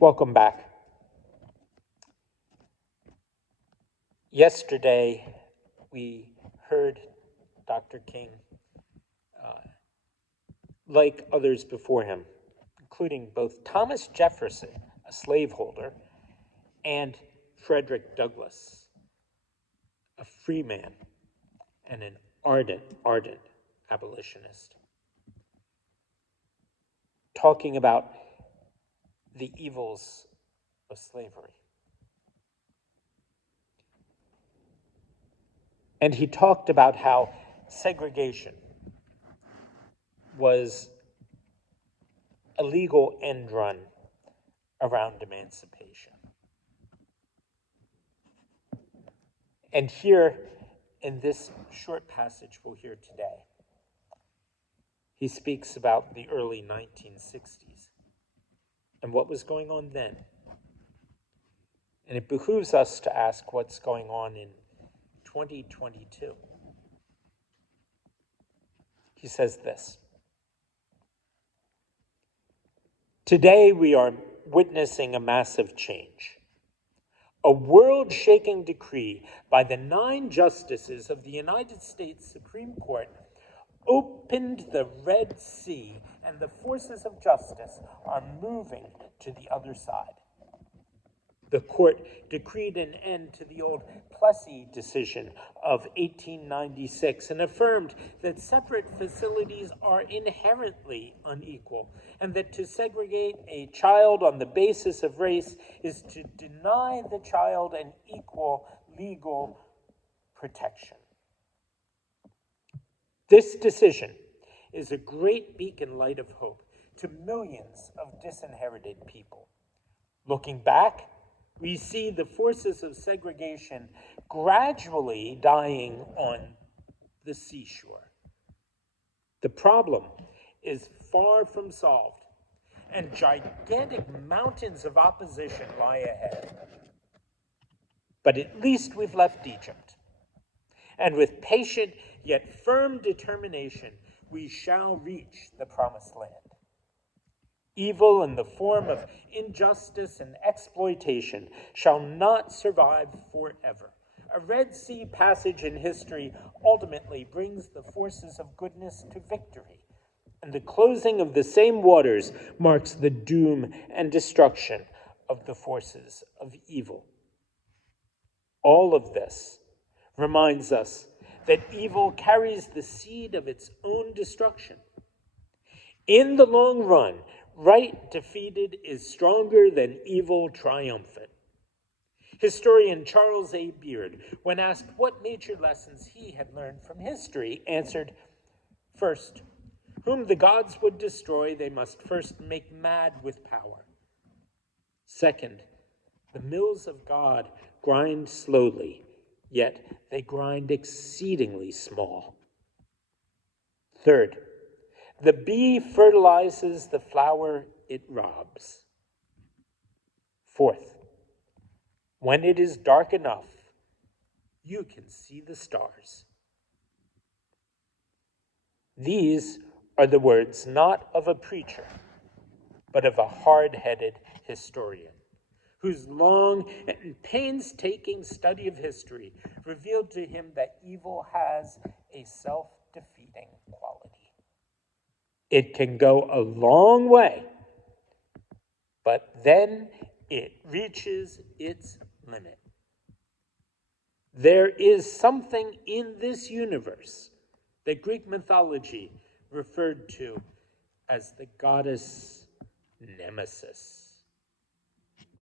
Welcome back. Yesterday, we heard Dr. King, like others before him, including both Thomas Jefferson, a slaveholder, and Frederick Douglass, a free man and an ardent abolitionist, talking about the evils of slavery. And he talked about how segregation was a legal end run around emancipation. And here, in this short passage we'll hear today, he speaks about the early 1960s and what was going on then. And it behooves us to ask what's going on in 2022. He says this: "Today we are witnessing a massive change. A world-shaking decree by the 9 justices of the United States Supreme Court opened the Red Sea, and the forces of justice are moving to the other side. The court decreed an end to the old Plessy decision of 1896 and affirmed that separate facilities are inherently unequal, and that to segregate a child on the basis of race is to deny the child an equal legal protection. This decision is a great beacon light of hope to millions of disinherited people. Looking back, we see the forces of segregation gradually dying on the seashore. The problem is far from solved, and gigantic mountains of opposition lie ahead. But at least we've left Egypt, and with patient yet firm determination, we shall reach the promised land. Evil in the form of injustice and exploitation shall not survive forever. A Red Sea passage in history ultimately brings the forces of goodness to victory, and the closing of the same waters marks the doom and destruction of the forces of evil. All of this reminds us that evil carries the seed of its own destruction. In the long run, right defeated is stronger than evil triumphant. Historian Charles A. Beard, when asked what major lessons he had learned from history, answered, "First, whom the gods would destroy, they must first make mad with power. Second, the mills of God grind slowly, yet they grind exceedingly small. Third, the bee fertilizes the flower it robs. Fourth, when it is dark enough, you can see the stars." These are the words not of a preacher, but of a hard-headed historian, whose long and painstaking study of history revealed to him that evil has a self-defeating quality. It can go a long way, but then it reaches its limit. There is something in this universe that Greek mythology referred to as the goddess Nemesis.